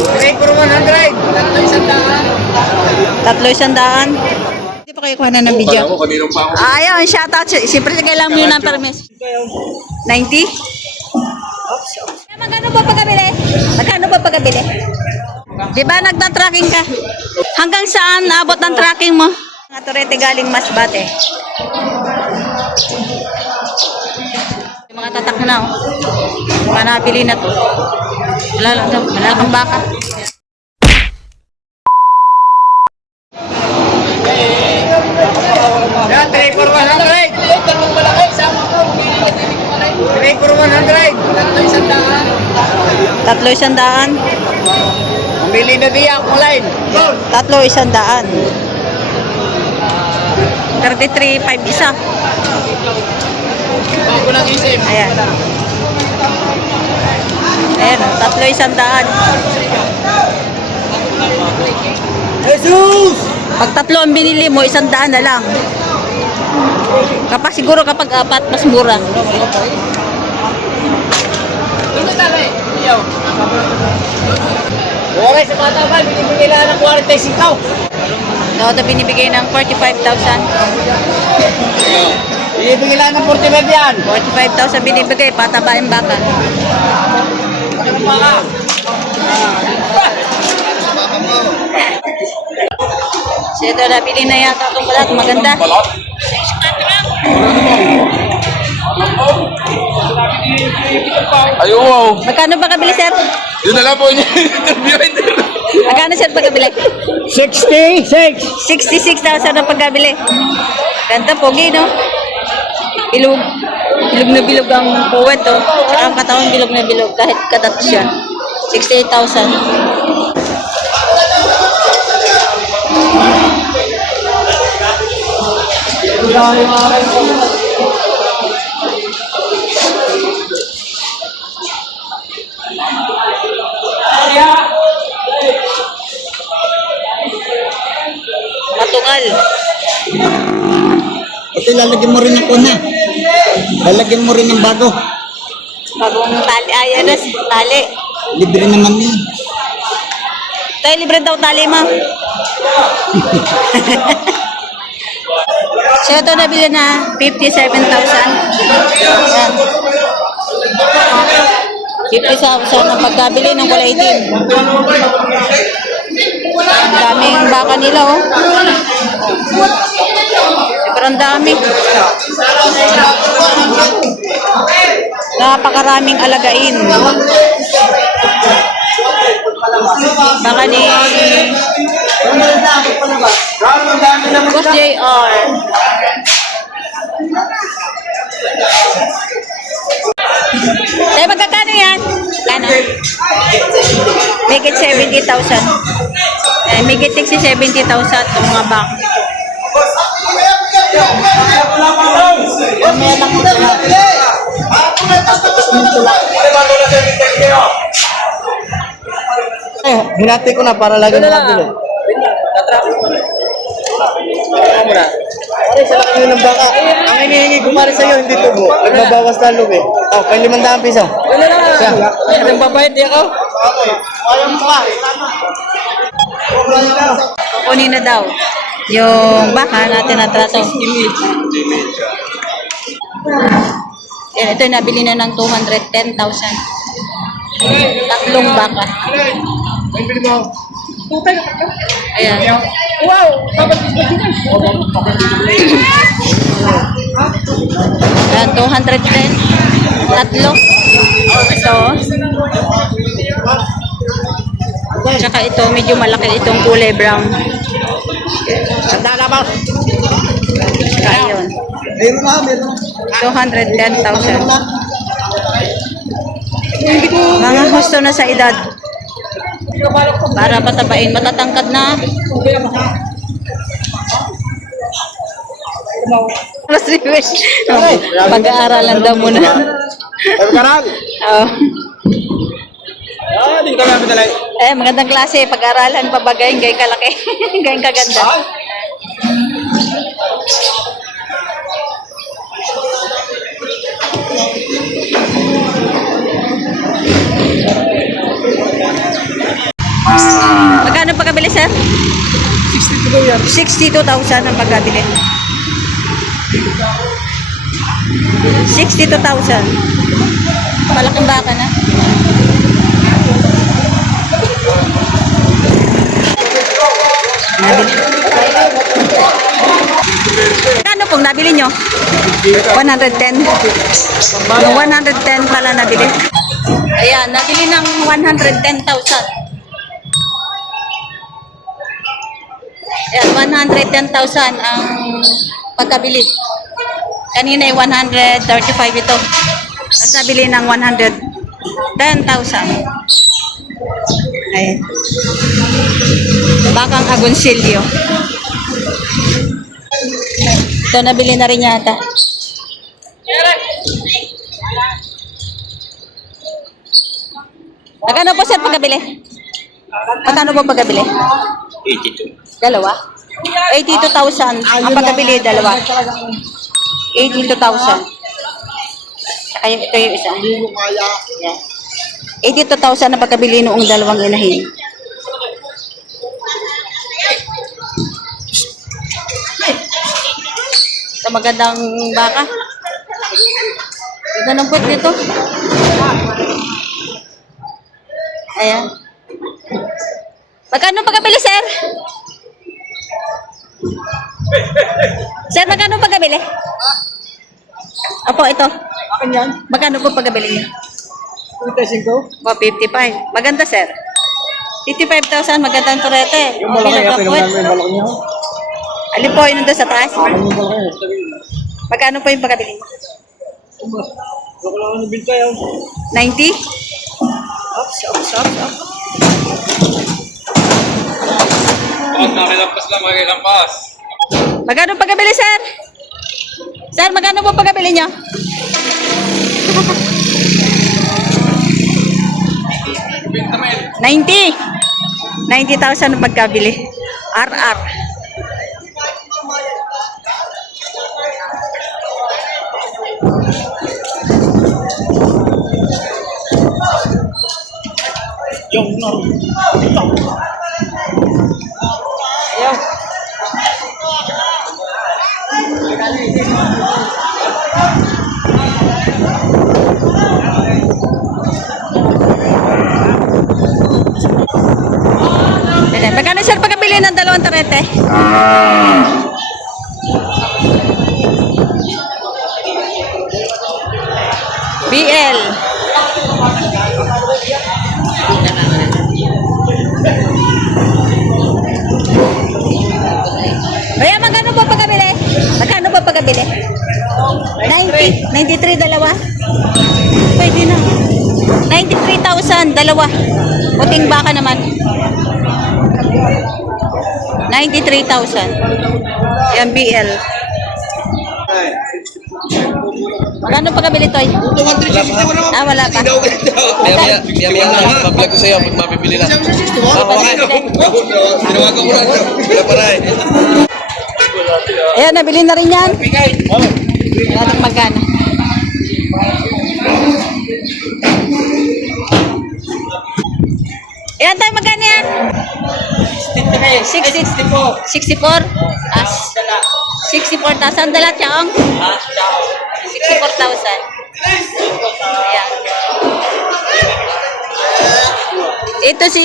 Tray for 100. Tatlo isandaan. Hindi pa kayo kuha na ng video. Kala ko kaninong pa ako. Ayun, shoutout. Siyempre, kailangan mo yun ng permis. 90? Magkano pa pagkabili? Magkano pa pagkabili? Di ba nagta-tracking ka? Hanggang saan abot ng tracking mo? Nga Torete galing Masbate. Yung mga tatak na, oh. Mga napili na to. Wala lang daw. Wala kang baka. Yan, tray for 100. Tray for 100. Tatlo isandaan. Pumili na diya ang kulay. Tatlo isandaan. 33.5 isa. Bago lang isip. Ayan. Ayan, tatlo isandaan. Jesus! Pag tatlo ang binili mo, 100 na lang. Kapag siguro kapag apat, mas mura. Okay, sa mga tama, binibigay lang ng 45. No, ito binibigay ng 45,000. Binibigay lang ng 45 yan. 45,000 binibigay, patabain baka. Ano pa ka? So ito, nabili na yata itong balat. Maganda. Ay, wow. Magkano ba kabili, sir? Yun na lang po niya. Interviewin din. Magkano, sir, pagkabili? 66. 66,000 ang pagkabili. Ganda, pogi, no? Bilog. Bilog na bilog ang puwet, oh. Saka ang katawan bilog na bilog kahit katat siya. 68,000. Matungal. Ito lalagyan mo rin ng kuna. Lalagyan mo rin ng bago. Bagong tali. Ay, ano, tali. Libre naman eh. Tayo libre daw tali, ma'am. So, ito nabili na 57,000. Yan. 50,000 ang pagkabili ng kulay itim. Ang daming baka nila, oh. Pero ang dami. Napakaraming alagain. Baka ni Boss JR. Tayo magkakano yan? Kano? Make it 70,000. Make it 70,000 itong mga bak. Hinati ko na para lagi makabili. Pare, sa laki ng baka. Ang hinihingi ko pare sa'yo, hindi tubo. Nagbabawas lalo eh. Oh, kay 500 piso. Wala na. Ang babayad di ako. Ayun pa. Kukunin na daw yung baka natin na trato. Yan, ito nabili na ng 210,000. Tatlong baka. Ayan. Wow! Ayan, 210. Tatlo. Ito. Tsaka ito, medyo malaki itong kulay brown. Tanda na ba? Tsaka yun. Meron na, meron. 210,000. Mga husto na sa edad. Para patabain. Matatangkad na. Mas request. Pag-aaralan daw muna. Pero karang. Oh. Hindi ko kami talay. Magandang klase. Pag-aaralan, pabagayin, gayong kalaki. Gayong kaganda. Magkano pagkabili, sir? 62,000 ang pagkabili. 62,000. Malaking baka na. Nabili. Magkano pong nabili nyo? 110. Yung 110 pala nabili. Ayan, nabili ng 110,000. Ayan, 110,000 ang pagkabili. Kanina ay 135 ito. At nabili ng 110,000. Ayan. Bakang agonsilyo. Ito nabili na rin yata. Magkano po sir pagkabili? Magkano po pagkabili? 82. Dalawa? 82,000 ang pagkabili, dalawa. 82,000. Saka ito yung isa. Yan. 82,000 ang pagkabili noong dalawang inahin. Ito magandang baka. Ganda ng puwet dito. Ayan. Magkano pagkabili, sir? Sir, magkano pagkabili? Opo, ito. Akin yan. Magkano po pagkabili niyo? 55. Po, 55. Maganda, sir. 55,000, magandang turete. Yung malaki, Pinagkapuwet. pinungan mo yung malaki niya. Alin po, yun nandun sa taas? Yung malaki. Magkano po yung pagkabili niyo? Baka lang ano binta yun. 90? Ops. Nakilampas lang, makilampas. Magkano pagkabili, sir? Sir, magkano po pagkabili niyo? 90. 90,000 ang pagkabili. RR. Ayaw. Magkano sir pagkabili ng dalawang tarete? BL. Kaya magkano po pagkabili? Magkano po pagkabili? 90, 93 dalawa. Pwede na. 93,000 dalawa. Puting baka naman. 93,000. Yan BL. Magkano pagkabili to? Ah, wala pa. Maya na, mag-vlog ko sa'yo pag mapipili lang. Tinawagan ko lang. Wala pa rin. Ayan, nabili na rin yan. Ayan, magkano. Ayan tayo, magkano yan? 64. 64? As. 64,000 dala, Chong? 64,000. Ayan. Ito si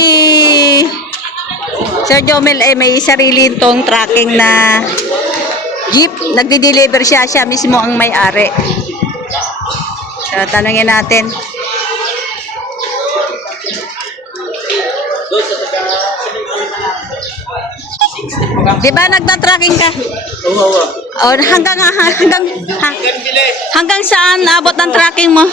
Sir Jomel ay may sarili itong tracking na jeep. Nagde-deliver siya. Siya mismo ang may-ari. So, tanungin natin. Di ba nagta-tracking ka? Oo. O, hanggang saan abot ng tracking mo?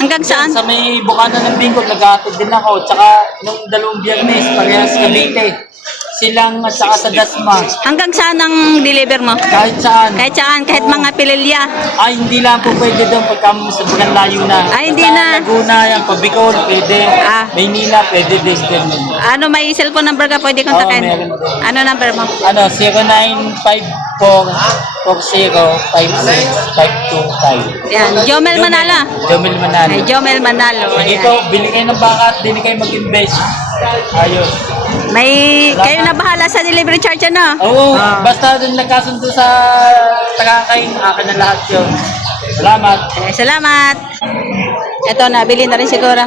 Hanggang saan? Sa may bukana ng Bingkod, nag-aatid din ako. Tsaka nung dalawang biyernes, parehas Cavite. Silang at saka sa Dasma. Hanggang saan ang deliver mo? Kahit saan. Kahit saan, kahit mga pililya. Ay, hindi lang po pwede doon pagka sa layo na. Ay, hindi Basta na. Laguna, yung Pabicol, pwede. Ah. Maynila, pwede din. Ano, may cellphone number ka pwede kontakin? Oo, meron din. Ano number mo? Ano, 0954 0940-56-52 Ayan, Jomel Manalo. Jomel Manalo. Ay, Jomel Manalo. Sige Ayan. po, bili kayo ng baka at hindi kayo mag-invest. Ayos. May, kayo na bahala sa delivery charge, ano? Oo, Ah. basta dun nagkasundo sa tagakain, akin na lahat yun. Salamat. Eh, salamat. Ito, nabili na rin siguro.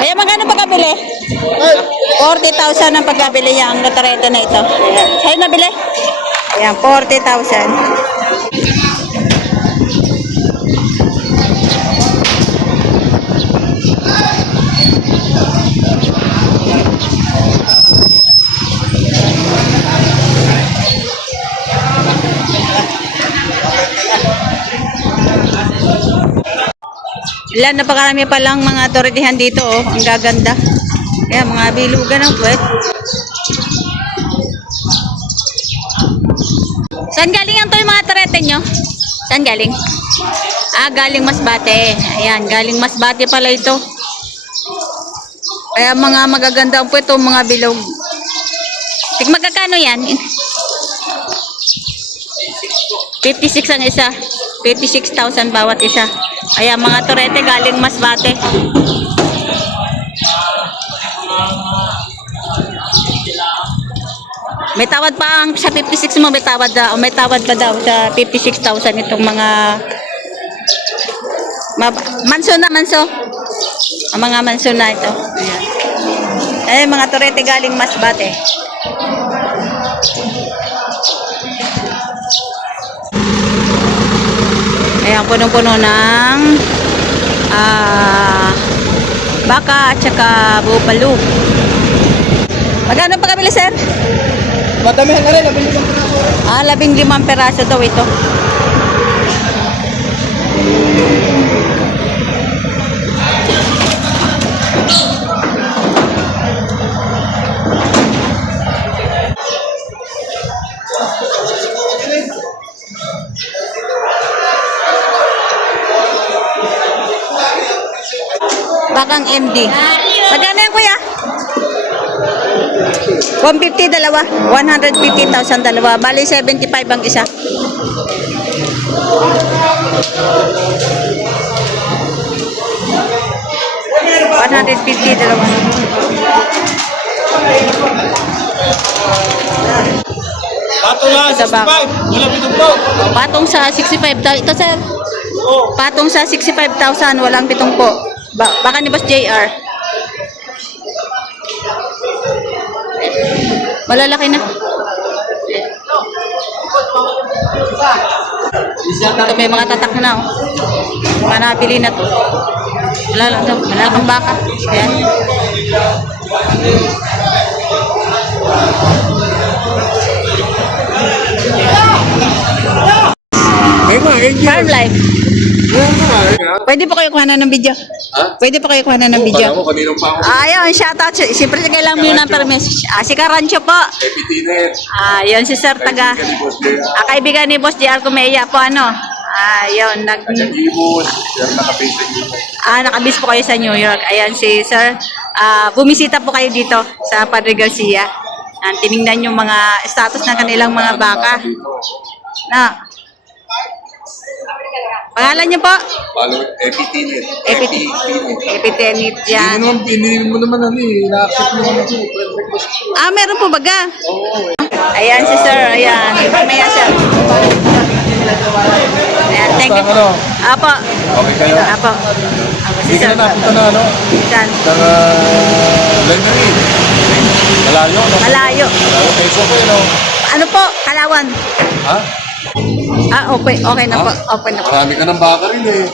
Kaya magkano pagkabili? 40,000 ang pagkabili niya, ang gatareta na ito. Ayan. Sa'yo nabili? Ayan, 40,000. Ilan, napakarami palang mga toretihan dito, oh. Ang gaganda. Ayan, mga bilugan ng puwet. Saan galing ang to yung mga torete nyo? Saan galing? Ah, galing Masbate. Ayan, galing Masbate pala ito. Kaya mga magaganda ang puwet, oh, mga bilog. Magkakano yan? 56 ang isa. 56,000 bawat isa. Ayan, mga torete galing Masbate. May tawad pa ang sa 56 mo, may tawad pa daw sa 56,000 itong mga manso na manso. Ang mga manso na ito. Ayan. Mga torete galing Masbate. Ayan, punong-puno ng baka at saka bupalo. Magkano pagkabili, sir? Madamihan na rin, nabili ko na. 15 peraso daw ito. Bakang MD. Magkano yan, kuya? 150 dalawa. 150,000 dalawa. Bali 75 ang isa. $150 dalawa. Patong lang, Sa bak. 65. Wala pitong po. Patong sa 65,000. Ito, sir. Patong sa 65,000. Walang pitong po. Baka ni Boss JR. Malalaki na. Ito may mga tatak na, oh. Mga nabili na to. Wala lang to. Wala kang baka. Ayan. Farm life. Pwede po kayo kuhanan ng video? Ha? Pwede po kayo kuhanan ng video? Kala mo, kanino pa ako. Ayun, shoutout. Siyempre, kailangan mo yun ng permis. Si Karancho po. Epitinet. Yun si Sir Taga. Kaibigan ni Boss JR Kumeya po, ano? Yun. Ibus. Yan, nakapay sa Ibus. Nakabis po kayo sa New York. Ayan si Sir. Bumisita po kayo dito sa Padre Garcia. Tinignan yung mga status ng kanilang mga baka. Na. Pangalan niyo po? Follow Epitinet. Epitenit yan. Hindi mo naman ano eh. Na-accept mo naman ito. Meron po baga? Ayan si Sir. Ayan. Mamaya, Sir. Ayan, thank you. Ano? Apo. Okay kayo? Apo. Si Hindi ka Sir. na napunta na ano? Saan? Line na rin. Malayo. No? Malayo. Malayo. Peso ko yun. Ano po? Kalawan. Ha? Okay. Okay na po. Okay na po. Marami ka ng baka rin eh.